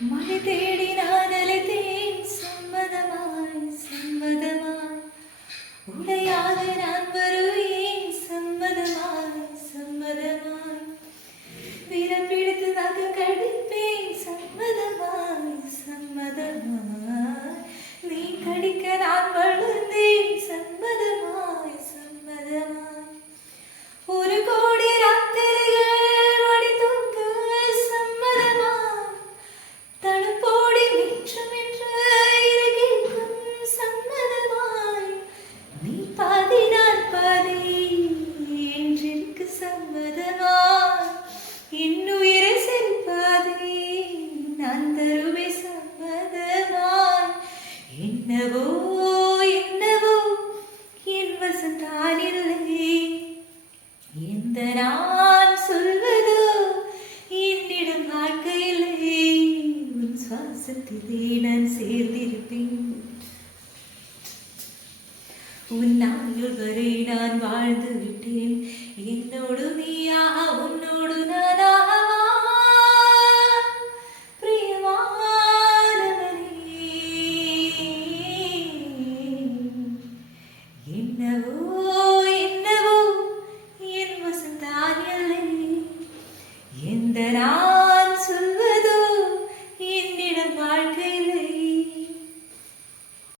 மழை தேடி நான் அலைத்தேன் சம்மதமாய் சம்மதமாய் உடையாக நான் வருவேன் சம்மதமாய் சம்மதமாய் வீரம் பிடித்து நகம் கடிப்பேன் சம்மதமாய் சம்மதமாய் நீ கடிக்க நான் வளர்ந்தேன் சம்மதமாய் சம்மதமாய் ஒரு கோடி ராத்திரிகள் வடி தூங்க சம்மதமாய் தடுப்போடி மிச்சமென்ற இருகிக்கும் சம்மதமாய் நீ பாதி நான் பாதி என்றிருக்கு சம்மதமாய் இன்னுயிரை செல்பாதி நான் தருவே சம்மதமாய் என்னவோ என்னவோ என் வசந்தான் இல்லை எந்த நான் சொல்வதோ என்னிடம் வாழ்க்கையில்லை உன் சுவாசத்திலே நான் சேர்ந்திருப்பேன் உன் ஆயுள் வரை நான் வாழ்ந்து விட்டேன் என்னோடு நீயாக உன்னோடு நானா